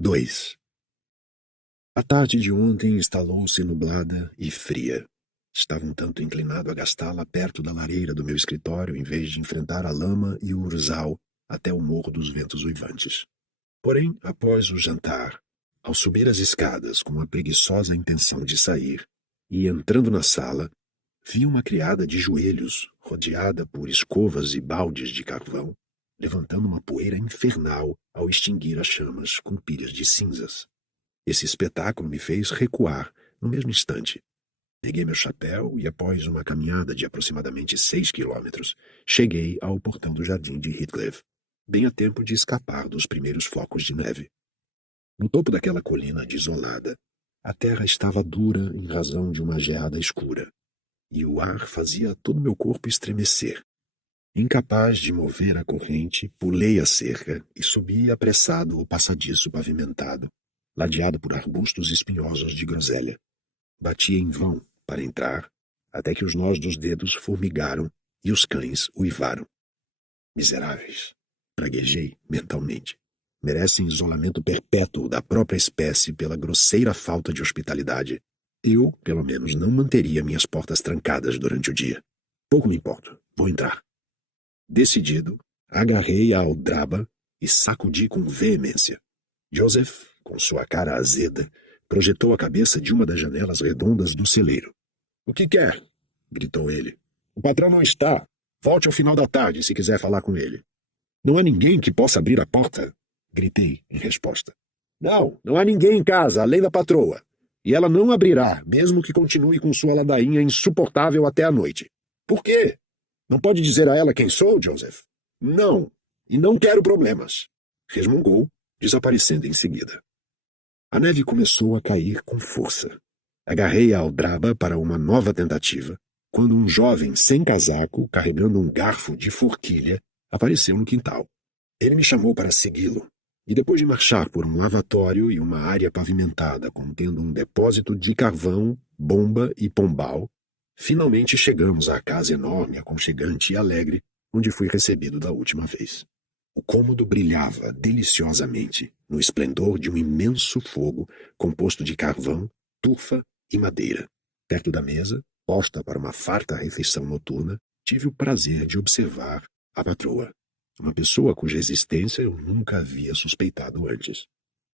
2. A tarde de ontem instalou-se nublada e fria. Estava um tanto inclinado a gastá-la perto da lareira do meu escritório em vez de enfrentar a lama e o urzal até o Morro dos Ventos Uivantes. Porém, após o jantar, ao subir as escadas com a preguiçosa intenção de sair, e entrando na sala, vi uma criada de joelhos, rodeada por escovas e baldes de carvão, levantando uma poeira infernal ao extinguir as chamas com pilhas de cinzas. Esse espetáculo me fez recuar no mesmo instante. Peguei meu chapéu e, após uma caminhada de aproximadamente 6 quilômetros, cheguei ao portão do jardim de Heathcliff, bem a tempo de escapar dos primeiros flocos de neve. No topo daquela colina desolada, a terra estava dura em razão de uma geada escura, e o ar fazia todo meu corpo estremecer. Incapaz de mover a corrente, pulei a cerca e subi apressado o passadiço pavimentado, ladeado por arbustos espinhosos de groselha. Bati em vão para entrar, até que os nós dos dedos formigaram e os cães uivaram. Miseráveis, praguejei mentalmente. Merecem isolamento perpétuo da própria espécie pela grosseira falta de hospitalidade. Eu, pelo menos, não manteria minhas portas trancadas durante o dia. Pouco me importo, vou entrar. Decidido, agarrei a aldraba e sacudi com veemência. Joseph, com sua cara azeda, projetou a cabeça de uma das janelas redondas do celeiro. — O que quer? — gritou ele. — O patrão não está. Volte ao final da tarde se quiser falar com ele. — Não há ninguém que possa abrir a porta? — gritei em resposta. — Não há ninguém em casa, além da patroa. E ela não abrirá, mesmo que continue com sua ladainha insuportável até a noite. — Por quê? Não pode dizer a ela quem sou, Joseph? — Não, e não quero problemas. Resmungou, desaparecendo em seguida. A neve começou a cair com força. Agarrei a aldraba para uma nova tentativa, quando um jovem sem casaco, carregando um garfo de forquilha, apareceu no quintal. Ele me chamou para segui-lo, e depois de marchar por um lavatório e uma área pavimentada contendo um depósito de carvão, bomba e pombal, finalmente chegamos à casa enorme, aconchegante e alegre, onde fui recebido da última vez. O cômodo brilhava deliciosamente no esplendor de um imenso fogo composto de carvão, tufa e madeira. Perto da mesa, posta para uma farta refeição noturna, tive o prazer de observar a patroa, uma pessoa cuja existência eu nunca havia suspeitado antes.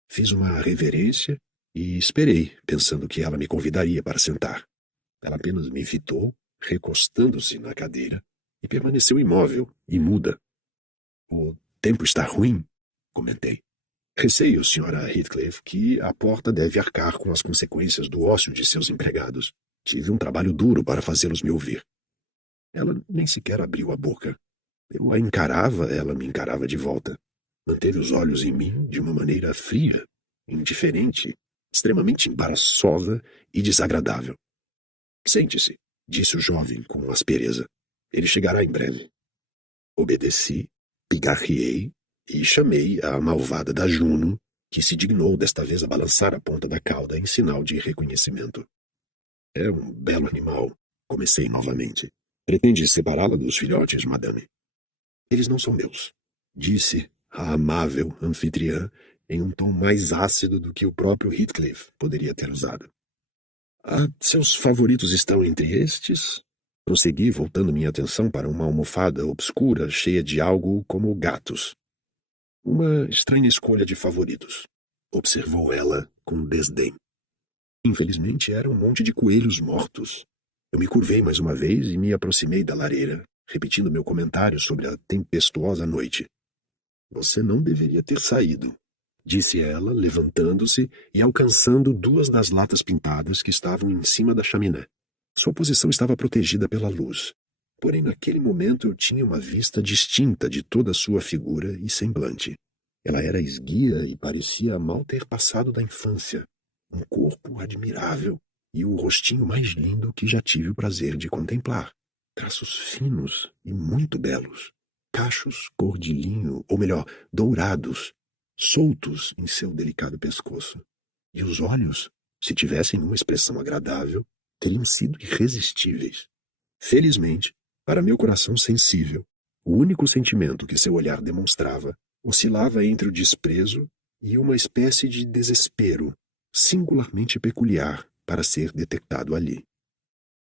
Fiz uma reverência e esperei, pensando que ela me convidaria para sentar. Ela apenas me fitou, recostando-se na cadeira, e permaneceu imóvel e muda. O tempo está ruim, comentei. Receio, Sra. Heathcliff, que a porta deve arcar com as consequências do ócio de seus empregados. Tive um trabalho duro para fazê-los me ouvir. Ela nem sequer abriu a boca. Eu a encarava, ela me encarava de volta. Manteve os olhos em mim de uma maneira fria, indiferente, extremamente embaraçosa e desagradável. Sente-se, disse o jovem com aspereza. Ele chegará em breve. Obedeci, pigarreei e chamei a malvada da Juno, que se dignou desta vez a balançar a ponta da cauda em sinal de reconhecimento. É um belo animal, comecei novamente. Pretende separá-la dos filhotes, madame? Eles não são meus, disse a amável anfitriã em um tom mais ácido do que o próprio Heathcliff poderia ter usado. Seus favoritos estão entre estes? Prossegui, voltando minha atenção para uma almofada obscura cheia de algo como gatos. Uma estranha escolha de favoritos, observou ela com desdém. Infelizmente era um monte de coelhos mortos. Eu me curvei mais uma vez e me aproximei da lareira, repetindo meu comentário sobre a tempestuosa noite. Você não deveria ter saído, disse ela, levantando-se e alcançando duas das latas pintadas que estavam em cima da chaminé. Sua posição estava protegida pela luz, porém naquele momento eu tinha uma vista distinta de toda a sua figura e semblante. Ela era esguia e parecia mal ter passado da infância. Um corpo admirável e o rostinho mais lindo que já tive o prazer de contemplar. Traços finos e muito belos. Cachos cor de linho, ou melhor, dourados, soltos em seu delicado pescoço. E os olhos, se tivessem uma expressão agradável, teriam sido irresistíveis. Felizmente, para meu coração sensível, o único sentimento que seu olhar demonstrava oscilava entre o desprezo e uma espécie de desespero, singularmente peculiar para ser detectado ali.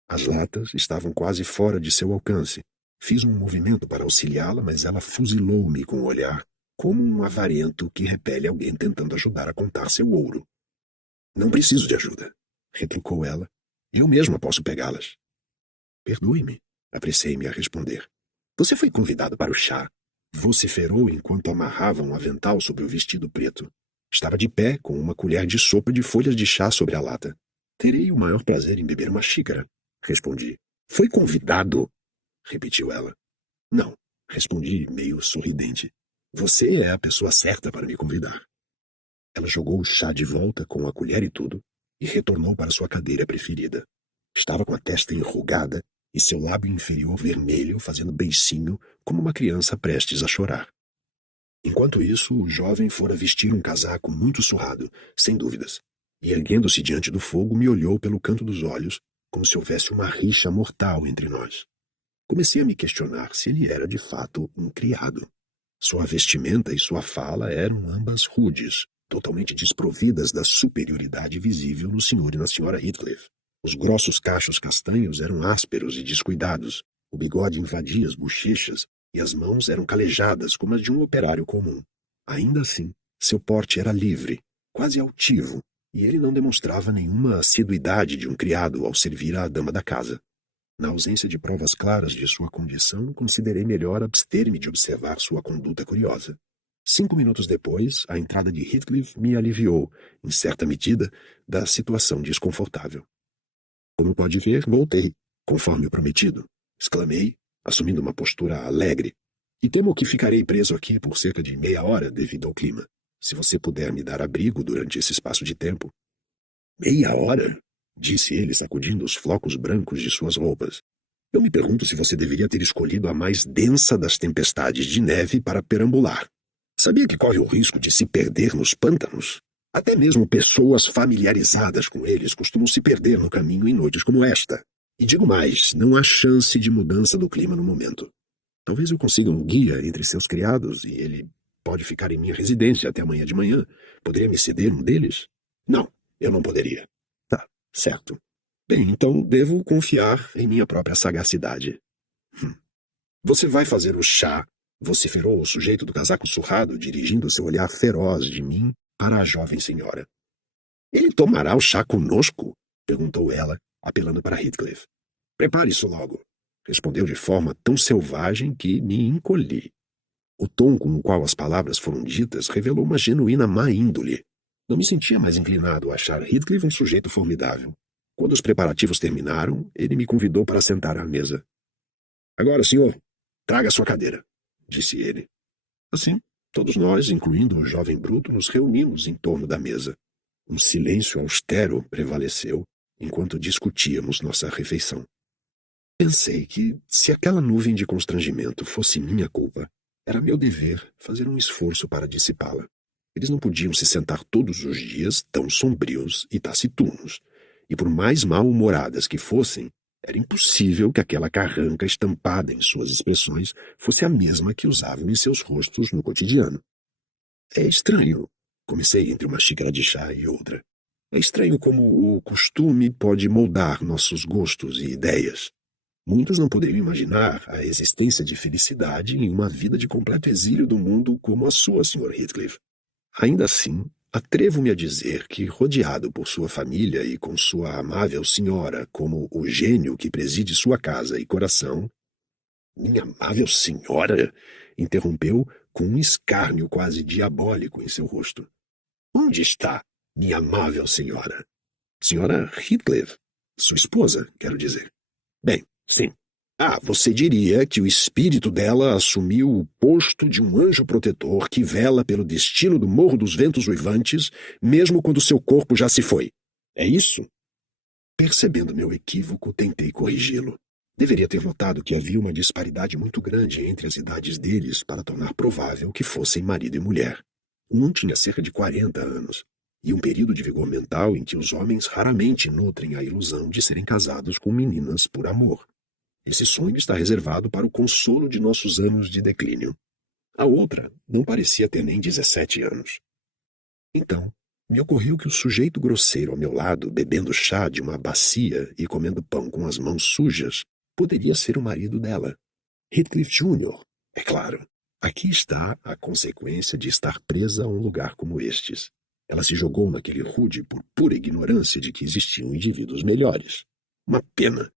As latas estavam quase fora de seu alcance. Fiz um movimento para auxiliá-la, mas ela fuzilou-me com o olhar, como um avarento que repele alguém tentando ajudar a contar seu ouro. Não preciso de ajuda, retrucou ela. Eu mesma posso pegá-las. Perdoe-me, apressei-me a responder. Você foi convidado para o chá. Vociferou enquanto amarrava um avental sobre o vestido preto. Estava de pé, com uma colher de sopa de folhas de chá sobre a lata. Terei o maior prazer em beber uma xícara, respondi. Foi convidado? Repetiu ela. Não, respondi meio sorridente. Você é a pessoa certa para me convidar. Ela jogou o chá de volta com a colher e tudo e retornou para sua cadeira preferida. Estava com a testa enrugada e seu lábio inferior vermelho fazendo beicinho como uma criança prestes a chorar. Enquanto isso, o jovem fora vestir um casaco muito surrado, sem dúvidas, e erguendo-se diante do fogo me olhou pelo canto dos olhos, como se houvesse uma rixa mortal entre nós. Comecei a me questionar se ele era de fato um criado. Sua vestimenta e sua fala eram ambas rudes, totalmente desprovidas da superioridade visível no senhor e na senhora Heathcliff. Os grossos cachos castanhos eram ásperos e descuidados, o bigode invadia as bochechas e as mãos eram calejadas como as de um operário comum. Ainda assim, seu porte era livre, quase altivo, e ele não demonstrava nenhuma assiduidade de um criado ao servir à dama da casa. Na ausência de provas claras de sua condição, considerei melhor abster-me de observar sua conduta curiosa. 5 minutos depois, a entrada de Heathcliff me aliviou, em certa medida, da situação desconfortável. Como pode ver, voltei, conforme o prometido, exclamei, assumindo uma postura alegre. E temo que ficarei preso aqui por cerca de meia hora devido ao clima. Se você puder me dar abrigo durante esse espaço de tempo. Meia hora? Disse ele, sacudindo os flocos brancos de suas roupas. Eu me pergunto se você deveria ter escolhido a mais densa das tempestades de neve para perambular. Sabia que corre o risco de se perder nos pântanos? Até mesmo pessoas familiarizadas com eles costumam se perder no caminho em noites como esta. E digo mais, não há chance de mudança do clima no momento. Talvez eu consiga um guia entre seus criados e ele pode ficar em minha residência até amanhã de manhã. Poderia me ceder um deles? Não, eu não poderia. Tá, certo. Bem, então devo confiar em minha própria sagacidade. Você vai fazer o chá? Vociferou o sujeito do casaco surrado, dirigindo seu olhar feroz de mim para a jovem senhora. Ele tomará o chá conosco? Perguntou ela, apelando para Heathcliff. Prepare isso logo, respondeu de forma tão selvagem que me encolhi. O tom com o qual as palavras foram ditas revelou uma genuína má índole. Não me sentia mais inclinado a achar Heathcliff um sujeito formidável. Quando os preparativos terminaram, ele me convidou para sentar à mesa. Agora, senhor, traga sua cadeira, disse ele. Assim, todos nós, incluindo o jovem bruto, nos reunimos em torno da mesa. Um silêncio austero prevaleceu enquanto discutíamos nossa refeição. Pensei que, se aquela nuvem de constrangimento fosse minha culpa, era meu dever fazer um esforço para dissipá-la. Eles não podiam se sentar todos os dias tão sombrios e taciturnos, e por mais mal-humoradas que fossem, era impossível que aquela carranca estampada em suas expressões fosse a mesma que usavam em seus rostos no cotidiano. É estranho, comecei entre uma xícara de chá e outra. É estranho como o costume pode moldar nossos gostos e ideias. Muitos não poderiam imaginar a existência de felicidade em uma vida de completo exílio do mundo como a sua, Sr. Heathcliff. Ainda assim, atrevo-me a dizer que, rodeado por sua família e com sua amável senhora como o gênio que preside sua casa e coração... Minha amável senhora? Interrompeu com um escárnio quase diabólico em seu rosto. Onde está minha amável senhora? Senhora Heathcliff. Sua esposa, quero dizer. Bem, sim. Você diria que o espírito dela assumiu o posto de um anjo protetor que vela pelo destino do Morro dos Ventos Uivantes, mesmo quando seu corpo já se foi. É isso? Percebendo meu equívoco, tentei corrigi-lo. Deveria ter notado que havia uma disparidade muito grande entre as idades deles para tornar provável que fossem marido e mulher. Um tinha cerca de 40 anos, e um período de vigor mental em que os homens raramente nutrem a ilusão de serem casados com meninas por amor. Esse sonho está reservado para o consolo de nossos anos de declínio. A outra não parecia ter nem 17 anos. Então, me ocorreu que o sujeito grosseiro ao meu lado, bebendo chá de uma bacia e comendo pão com as mãos sujas, poderia ser o marido dela. Heathcliff Jr., é claro. Aqui está a consequência de estar presa a um lugar como estes. Ela se jogou naquele rude por pura ignorância de que existiam indivíduos melhores. Uma pena.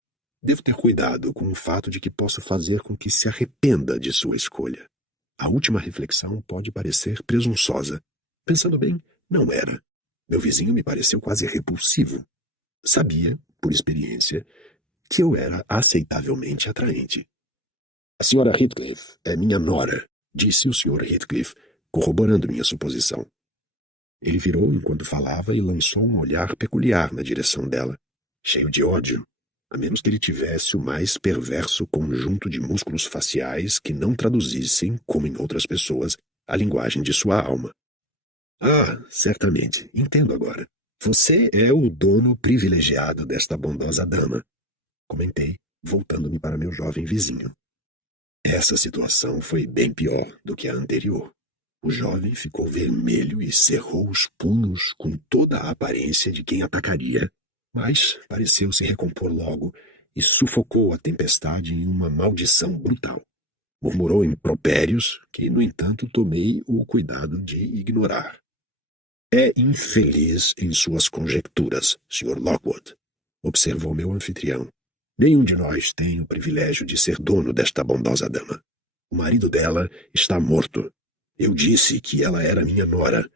Devo ter cuidado com o fato de que posso fazer com que se arrependa de sua escolha. A última reflexão pode parecer presunçosa. Pensando bem, não era. Meu vizinho me pareceu quase repulsivo. Sabia, por experiência, que eu era aceitavelmente atraente. A senhora Heathcliff é minha nora, disse o Sr. Heathcliff, corroborando minha suposição. Ele virou enquanto falava e lançou um olhar peculiar na direção dela, cheio de ódio, a menos que ele tivesse o mais perverso conjunto de músculos faciais que não traduzissem, como em outras pessoas, a linguagem de sua alma. Ah, certamente, entendo agora. Você é o dono privilegiado desta bondosa dama, comentei, voltando-me para meu jovem vizinho. Essa situação foi bem pior do que a anterior. O jovem ficou vermelho e cerrou os punhos com toda a aparência de quem atacaria, mas pareceu se recompor logo e sufocou a tempestade em uma maldição brutal. Murmurou impropérios que, no entanto, tomei o cuidado de ignorar. É infeliz em suas conjecturas, Sr. Lockwood, observou meu anfitrião. Nenhum de nós tem o privilégio de ser dono desta bondosa dama. O marido dela está morto. Eu disse que ela era minha nora,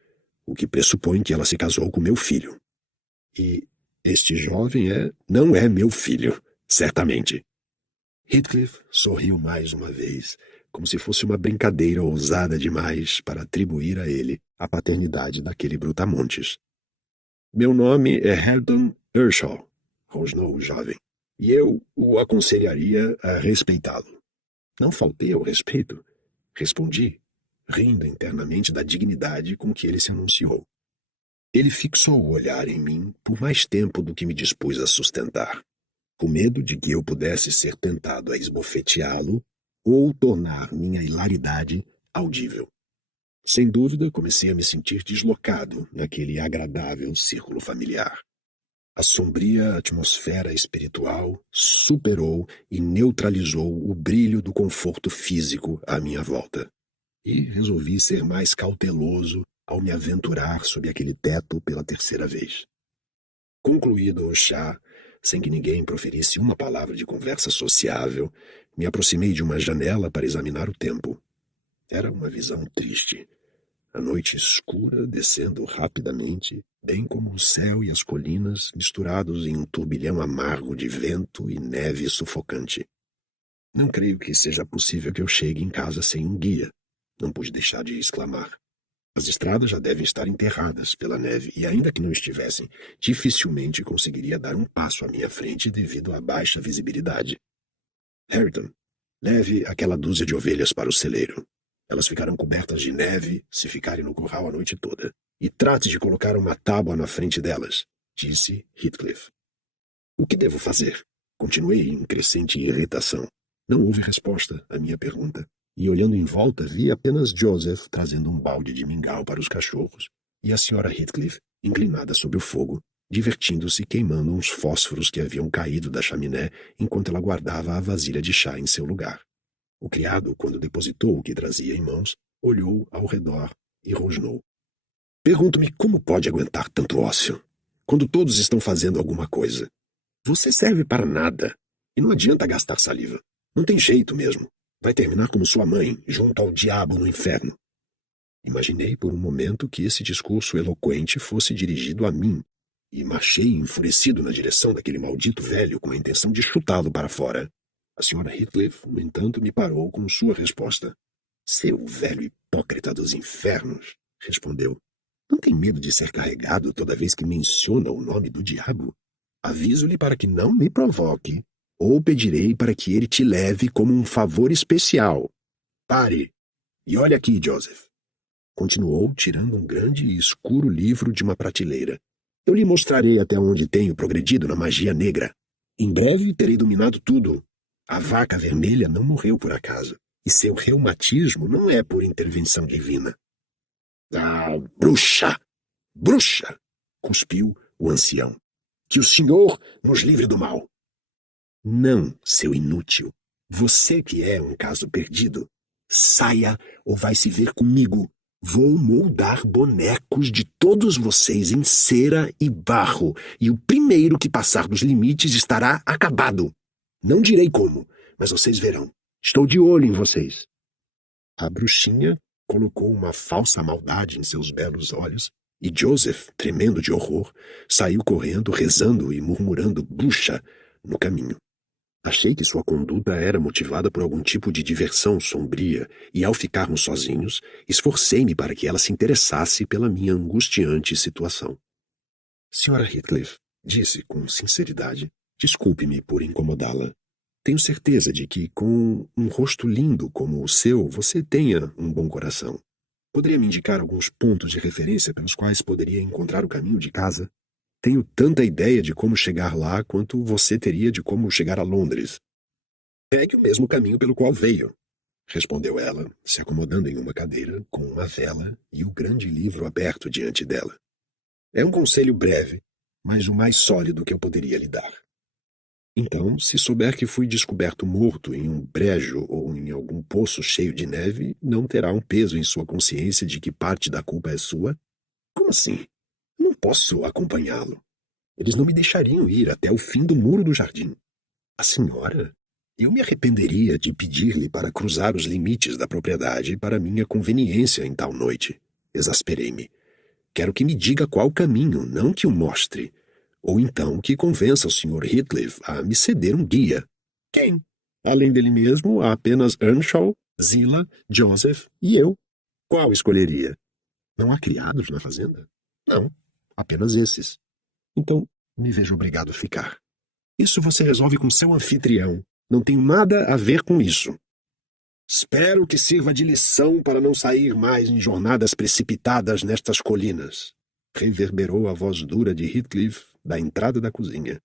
o que pressupõe que ela se casou com meu filho. E este jovem não é meu filho, certamente. Heathcliff sorriu mais uma vez, como se fosse uma brincadeira ousada demais para atribuir a ele a paternidade daquele brutamontes. Meu nome é Hareton Earnshaw, rosnou o jovem, e eu o aconselharia a respeitá-lo. Não faltei ao respeito, respondi, rindo internamente da dignidade com que ele se anunciou. Ele fixou o olhar em mim por mais tempo do que me dispus a sustentar, com medo de que eu pudesse ser tentado a esbofeteá-lo ou tornar minha hilaridade audível. Sem dúvida, comecei a me sentir deslocado naquele agradável círculo familiar. A sombria atmosfera espiritual superou e neutralizou o brilho do conforto físico à minha volta. E resolvi ser mais cauteloso ao me aventurar sob aquele teto pela terceira vez. Concluído o chá, sem que ninguém proferisse uma palavra de conversa sociável, me aproximei de uma janela para examinar o tempo. Era uma visão triste. A noite escura descendo rapidamente, bem como o céu e as colinas misturados em um turbilhão amargo de vento e neve sufocante. Não creio que seja possível que eu chegue em casa sem um guia. Não pude deixar de exclamar. As estradas já devem estar enterradas pela neve, e ainda que não estivessem, dificilmente conseguiria dar um passo à minha frente devido à baixa visibilidade. Hareton, leve aquela dúzia de ovelhas para o celeiro. Elas ficarão cobertas de neve se ficarem no curral a noite toda. E trate de colocar uma tábua na frente delas, disse Heathcliff. O que devo fazer? Continuei em crescente irritação. Não houve resposta à minha pergunta. E olhando em volta vi apenas Joseph trazendo um balde de mingau para os cachorros e a Sra. Heathcliff inclinada sobre o fogo, divertindo-se queimando uns fósforos que haviam caído da chaminé enquanto ela guardava a vasilha de chá em seu lugar. O criado, quando depositou o que trazia em mãos, olhou ao redor e rosnou. Pergunto-me como pode aguentar tanto ócio, quando todos estão fazendo alguma coisa. Você serve para nada, e não adianta gastar saliva. Não tem jeito mesmo. Vai terminar como sua mãe, junto ao diabo no inferno. Imaginei por um momento que esse discurso eloquente fosse dirigido a mim, e marchei enfurecido na direção daquele maldito velho com a intenção de chutá-lo para fora. A Sra. Heathcliff, no entanto, me parou com sua resposta. Seu velho hipócrita dos infernos, respondeu. Não tem medo de ser carregado toda vez que menciona o nome do diabo? Aviso-lhe para que não me provoque, ou pedirei para que ele te leve como um favor especial. Pare! E olha aqui, Joseph. Continuou, tirando um grande e escuro livro de uma prateleira. Eu lhe mostrarei até onde tenho progredido na magia negra. Em breve terei dominado tudo. A vaca vermelha não morreu por acaso, e seu reumatismo não é por intervenção divina. Ah, bruxa! Bruxa! Cuspiu o ancião. Que o senhor nos livre do mal. Não, seu inútil. Você que é um caso perdido. Saia ou vai se ver comigo. Vou moldar bonecos de todos vocês em cera e barro, e o primeiro que passar dos limites estará acabado. Não direi como, mas vocês verão. Estou de olho em vocês. A bruxinha colocou uma falsa maldade em seus belos olhos, e Joseph, tremendo de horror, saiu correndo, rezando e murmurando bruxa no caminho. Achei que sua conduta era motivada por algum tipo de diversão sombria, e ao ficarmos sozinhos, esforcei-me para que ela se interessasse pela minha angustiante situação. Senhora Heathcliff, disse com sinceridade, desculpe-me por incomodá-la. Tenho certeza de que, com um rosto lindo como o seu, você tenha um bom coração. Poderia me indicar alguns pontos de referência pelos quais poderia encontrar o caminho de casa? Tenho tanta ideia de como chegar lá quanto você teria de como chegar a Londres. Pegue o mesmo caminho pelo qual veio, respondeu ela, se acomodando em uma cadeira, com uma vela e o grande livro aberto diante dela. É um conselho breve, mas o mais sólido que eu poderia lhe dar. Então, se souber que fui descoberto morto em um brejo ou em algum poço cheio de neve, não terá um peso em sua consciência de que parte da culpa é sua? Como assim? Não posso acompanhá-lo. Eles não me deixariam ir até o fim do muro do jardim. A senhora? Eu me arrependeria de pedir-lhe para cruzar os limites da propriedade para minha conveniência em tal noite. Exasperei-me. Quero que me diga qual caminho, não que o mostre. Ou então que convença o Sr. Heathcliff a me ceder um guia. Quem? Além dele mesmo, há apenas Earnshaw, Zillah, Joseph e eu. Qual escolheria? Não há criados na fazenda? Não. Apenas esses. Então, me vejo obrigado a ficar. Isso você resolve com seu anfitrião. Não tenho nada a ver com isso. Espero que sirva de lição para não sair mais em jornadas precipitadas nestas colinas. Reverberou a voz dura de Heathcliff da entrada da cozinha.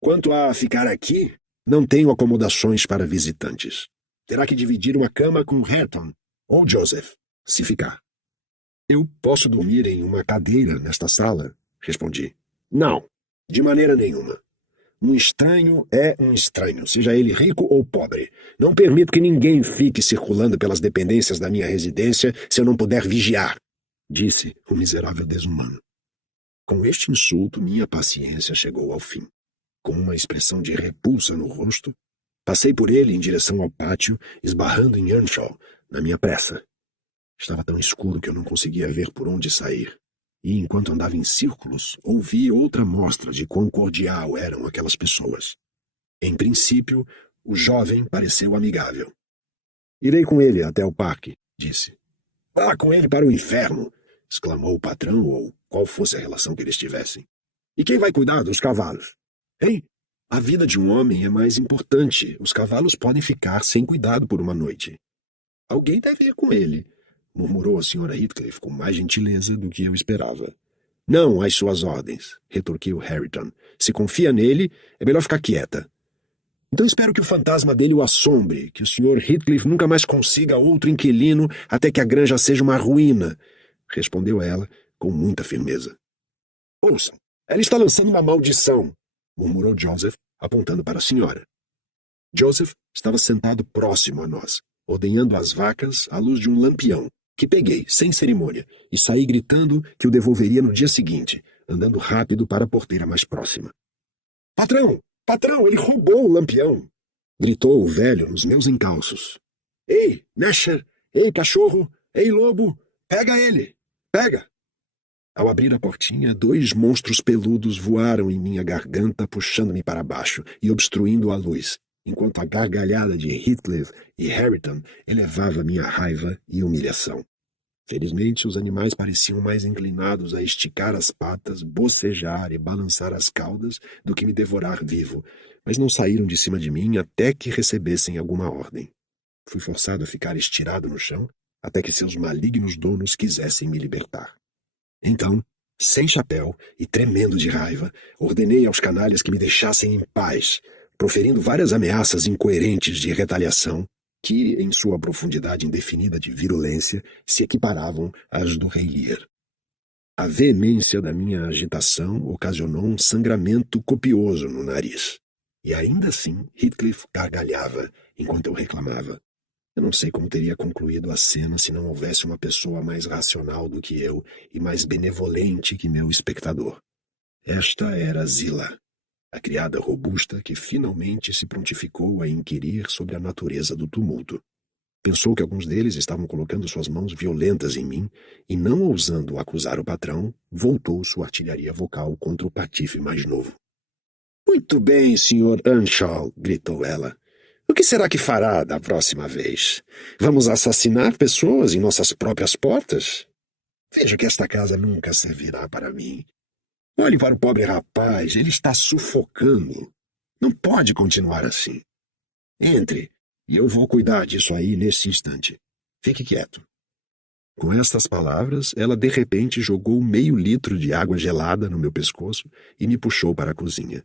Quanto a ficar aqui, não tenho acomodações para visitantes. Terá que dividir uma cama com Hareton ou Joseph, se ficar. Eu posso dormir em uma cadeira nesta sala? Respondi. Não, de maneira nenhuma. Um estranho é um estranho, seja ele rico ou pobre. Não permito que ninguém fique circulando pelas dependências da minha residência se eu não puder vigiar, disse o miserável desumano. Com este insulto, minha paciência chegou ao fim. Com uma expressão de repulsa no rosto, passei por ele em direção ao pátio, esbarrando em Earnshaw, na minha pressa. Estava tão escuro que eu não conseguia ver por onde sair. E, enquanto andava em círculos, ouvi outra mostra de quão cordial eram aquelas pessoas. Em princípio, o jovem pareceu amigável. Irei com ele até o parque, disse. Vá com ele para o inferno, exclamou o patrão, ou qual fosse a relação que eles tivessem. E quem vai cuidar dos cavalos? Hein? A vida de um homem é mais importante. Os cavalos podem ficar sem cuidado por uma noite. Alguém deve ir com ele, murmurou a Sra. Heathcliff com mais gentileza do que eu esperava. Não às suas ordens, retorquiu Hareton. Se confia nele, é melhor ficar quieta. Então espero que o fantasma dele o assombre, que o Sr. Heathcliff nunca mais consiga outro inquilino até que a granja seja uma ruína, respondeu ela com muita firmeza. Ouçam, ela está lançando uma maldição, murmurou Joseph, apontando para a senhora. Joseph estava sentado próximo a nós, ordenhando as vacas à luz de um lampião, que peguei, sem cerimônia, e saí gritando que o devolveria no dia seguinte, andando rápido para a porteira mais próxima. Patrão! Patrão, ele roubou o lampião! Gritou o velho nos meus encalços. Ei, Nasher! Ei, cachorro! Ei, lobo! Pega ele! Pega! Ao abrir a portinha, 2 monstros peludos voaram em minha garganta, puxando-me para baixo e obstruindo a luz, enquanto a gargalhada de Heathcliff e Hareton elevava minha raiva e humilhação. Felizmente, os animais pareciam mais inclinados a esticar as patas, bocejar e balançar as caudas do que me devorar vivo, mas não saíram de cima de mim até que recebessem alguma ordem. Fui forçado a ficar estirado no chão até que seus malignos donos quisessem me libertar. Então, sem chapéu e tremendo de raiva, ordenei aos canalhas que me deixassem em paz, proferindo várias ameaças incoerentes de retaliação que, em sua profundidade indefinida de virulência, se equiparavam às do rei Lear. A veemência da minha agitação ocasionou um sangramento copioso no nariz. E ainda assim, Heathcliff gargalhava enquanto eu reclamava. Eu não sei como teria concluído a cena se não houvesse uma pessoa mais racional do que eu e mais benevolente que meu espectador. Esta era Zillah, a criada robusta que finalmente se prontificou a inquirir sobre a natureza do tumulto. Pensou que alguns deles estavam colocando suas mãos violentas em mim e, não ousando acusar o patrão, voltou sua artilharia vocal contra o patife mais novo. "Muito bem, Sr. Earnshaw", gritou ela. "O que será que fará da próxima vez? Vamos assassinar pessoas em nossas próprias portas? Veja que esta casa nunca servirá para mim. Olhe para o pobre rapaz, ele está sufocando. Não pode continuar assim. Entre, e eu vou cuidar disso aí nesse instante. Fique quieto." Com estas palavras, ela de repente jogou meio litro de água gelada no meu pescoço e me puxou para a cozinha.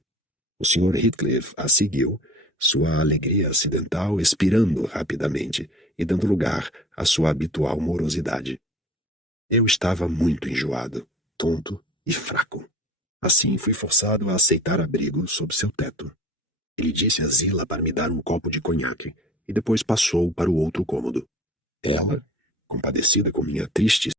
O Sr. Heathcliff a seguiu, sua alegria acidental expirando rapidamente e dando lugar à sua habitual morosidade. Eu estava muito enjoado, tonto e fraco. Assim fui forçado a aceitar abrigo sob seu teto. Ele disse a Zillah para me dar um copo de conhaque e depois passou para o outro cômodo. Ela, compadecida com minha triste